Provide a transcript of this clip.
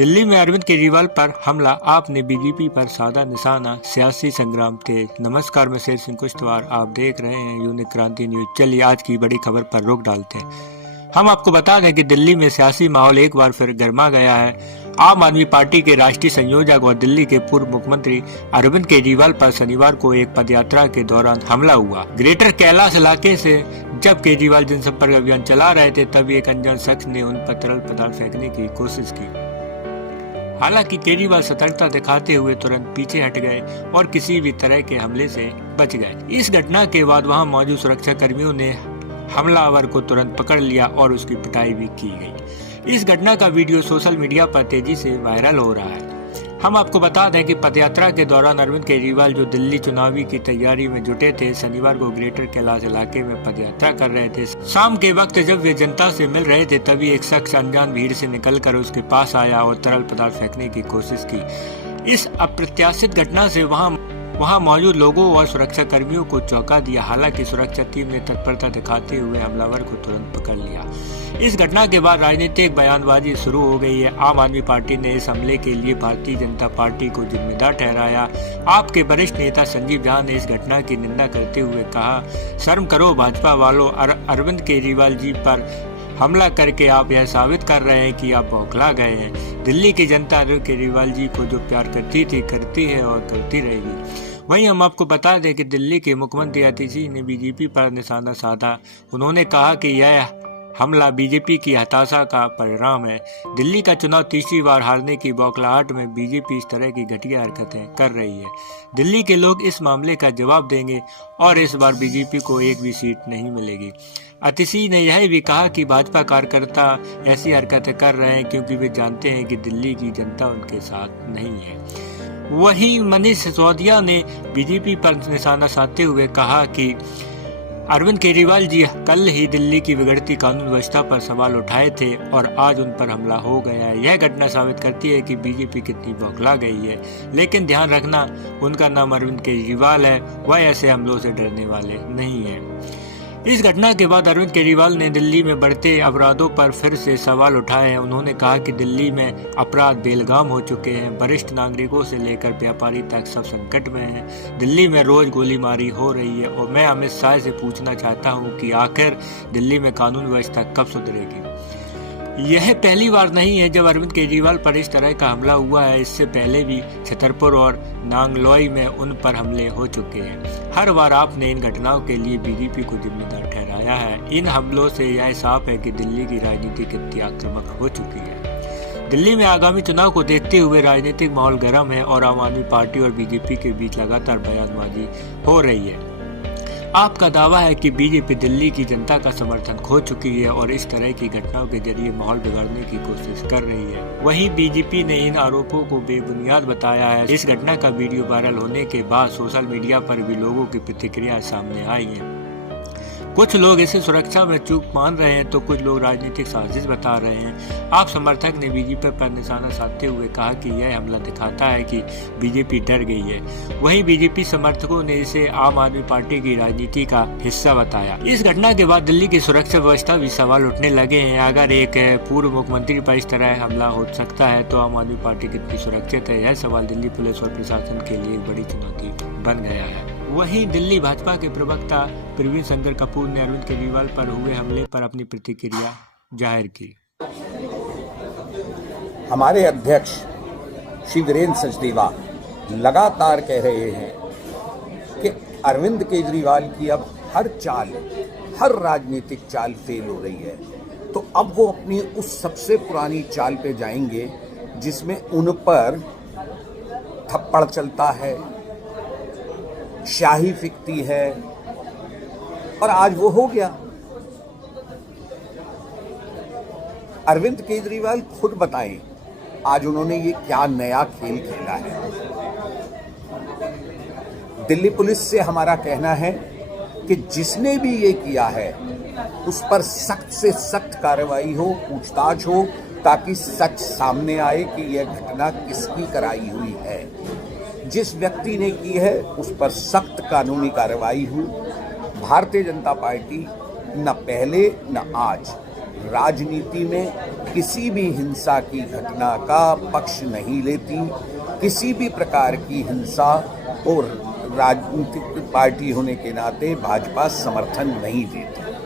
दिल्ली में अरविंद केजरीवाल पर हमला, आपने बीजेपी पर साधा निशाना, सियासी संग्राम तेज। नमस्कार, मैं शेर सिंह कुश्तवार, आप देख रहे हैं यूनिक क्रांति न्यूज। चलिए आज की बड़ी खबर पर रुख डालते हैं। हम आपको बता दें कि दिल्ली में सियासी माहौल एक बार फिर गर्मा गया है। आम आदमी पार्टी के राष्ट्रीय संयोजक और दिल्ली के पूर्व मुख्यमंत्री अरविंद केजरीवाल पर शनिवार को एक पदयात्रा के दौरान हमला हुआ। ग्रेटर कैलाश इलाके से जब केजरीवाल जनसंपर्क अभियान चला रहे थे, तभी एक अनजान शख्स ने उन पर तरल पदार्थ फेंकने की कोशिश की। हालांकि केजरीवाल सतर्कता दिखाते हुए तुरंत पीछे हट गए और किसी भी तरह के हमले से बच गए। इस घटना के बाद वहां मौजूद सुरक्षा कर्मियों ने हमलावर को तुरंत पकड़ लिया और उसकी पिटाई भी की गई। इस घटना का वीडियो सोशल मीडिया पर तेजी से वायरल हो रहा है। हम आपको बता दें कि पदयात्रा के दौरान अरविंद केजरीवाल, जो दिल्ली चुनावी की तैयारी में जुटे थे, शनिवार को ग्रेटर कैलाश इलाके में पदयात्रा कर रहे थे। शाम के वक्त जब वे जनता से मिल रहे थे, तभी एक शख्स अनजान भीड़ से निकलकर उसके पास आया और तरल पदार्थ फेंकने की कोशिश की। इस अप्रत्याशित घटना से वहां मौजूद लोगों और सुरक्षा कर्मियों को चौंका दिया। हालांकि सुरक्षा टीम ने तत्परता दिखाते हुए हमलावर को तुरंत पकड़ लिया। इस घटना के बाद राजनीतिक बयानबाजी शुरू हो गई है। आम आदमी पार्टी ने इस हमले के लिए भारतीय जनता पार्टी को जिम्मेदार ठहराया। आप के वरिष्ठ नेता संजीव झा ने इस घटना की निंदा करते हुए कहा, शर्म करो भाजपा वालों, अरविंद केजरीवाल जी पर हमला करके आप यह साबित कर रहे हैं कि आप बौखला गए हैं। दिल्ली की जनता अरविंद केजरीवाल जी को जो प्यार करती थी, करती है और करती रहेगी। वहीं हम आपको बता दें कि दिल्ली के मुख्यमंत्री आतिशी ने बीजेपी पर निशाना साधा। उन्होंने कहा कि यह हमला बीजेपी की हताशा का परिणाम है। दिल्ली का चुनाव तीसरी बार हारने की बौखलाहट में बीजेपी इस तरह की घटिया हरकतें कर रही है। दिल्ली के लोग इस मामले का जवाब देंगे और इस बार बीजेपी को एक भी सीट नहीं मिलेगी। आतिशी ने यह भी कहा कि भाजपा कार्यकर्ता ऐसी हरकतें कर रहे हैं क्योंकि वे जानते हैं कि दिल्ली की जनता उनके साथ नहीं है। वहीं मनीष सिसोदिया ने बीजेपी पर निशाना साधते हुए कहा कि अरविंद केजरीवाल जी कल ही दिल्ली की बिगड़ती कानून व्यवस्था पर सवाल उठाए थे और आज उन पर हमला हो गया है। यह घटना साबित करती है कि बीजेपी कितनी बौखला गई है। लेकिन ध्यान रखना, उनका नाम अरविंद केजरीवाल है, वह ऐसे हमलों से डरने वाले नहीं है। इस घटना के बाद अरविंद केजरीवाल ने दिल्ली में बढ़ते अपराधों पर फिर से सवाल उठाए हैं। उन्होंने कहा कि दिल्ली में अपराध बेलगाम हो चुके हैं। वरिष्ठ नागरिकों से लेकर व्यापारी तक सब संकट में हैं। दिल्ली में रोज गोलीमारी हो रही है और मैं अमित शाह से पूछना चाहता हूं कि आखिर दिल्ली में कानून व्यवस्था कब सुधरेगी। यह पहली बार नहीं है जब अरविंद केजरीवाल पर इस तरह का हमला हुआ है। इससे पहले भी छतरपुर और नांगलोई में उन पर हमले हो चुके हैं। हर बार आपने इन घटनाओं के लिए बीजेपी को जिम्मेदार ठहराया है। इन हमलों से यह साफ है कि दिल्ली की राजनीति कितनी आक्रामक हो चुकी है। दिल्ली में आगामी चुनाव को देखते हुए राजनीतिक माहौल गर्म है और आम आदमी पार्टी और बीजेपी के बीच लगातार बयानबाजी हो रही है। आपका दावा है कि बीजेपी दिल्ली की जनता का समर्थन खो चुकी है और इस तरह की घटनाओं के जरिए माहौल बिगाड़ने की कोशिश कर रही है। वहीं बीजेपी ने इन आरोपों को बेबुनियाद बताया है। इस घटना का वीडियो वायरल होने के बाद सोशल मीडिया पर भी लोगों की प्रतिक्रिया सामने आई है। कुछ लोग इसे सुरक्षा में चूक मान रहे हैं तो कुछ लोग राजनीतिक साजिश बता रहे हैं। आप समर्थक ने बीजेपी पर निशाना साधते हुए कहा कि यह हमला दिखाता है कि बीजेपी डर गई है। वहीं बीजेपी समर्थकों ने इसे आम आदमी पार्टी की राजनीति का हिस्सा बताया। इस घटना के बाद दिल्ली की सुरक्षा व्यवस्था भी सवाल उठने लगे हैं। अगर एक पूर्व मुख्यमंत्री पर इस तरह हमला हो सकता है तो आम आदमी पार्टी कितनी सुरक्षित है, यह सवाल दिल्ली पुलिस और प्रशासन के लिए एक बड़ी चुनौती बन गया है। वहीं दिल्ली भाजपा के प्रवक्ता प्रवीण शंकर कपूर ने अरविंद केजरीवाल पर हुए हमले पर अपनी प्रतिक्रिया जाहिर की। हमारे अध्यक्ष श्री वीरेंद्र सचदेवा लगातार कह रहे हैं कि अरविंद केजरीवाल की अब हर राजनीतिक चाल फेल हो रही है। तो अब वो अपनी उस सबसे पुरानी चाल पे जाएंगे जिसमें उन पर थप्पड़ चलता है, शाही फिकती है, और आज वो हो गया। अरविंद केजरीवाल खुद बताएं आज उन्होंने ये क्या नया खेल खेला है। दिल्ली पुलिस से हमारा कहना है कि जिसने भी ये किया है उस पर सख्त से सख्त कार्रवाई हो, पूछताछ हो, ताकि सच सामने आए कि यह घटना किसकी कराई हुई है। जिस व्यक्ति ने की है उस पर सख्त कानूनी कार्रवाई हुई। भारतीय जनता पार्टी न पहले न आज राजनीति में किसी भी हिंसा की घटना का पक्ष नहीं लेती, किसी भी प्रकार की हिंसा और राजनीतिक पार्टी होने के नाते भाजपा समर्थन नहीं देती।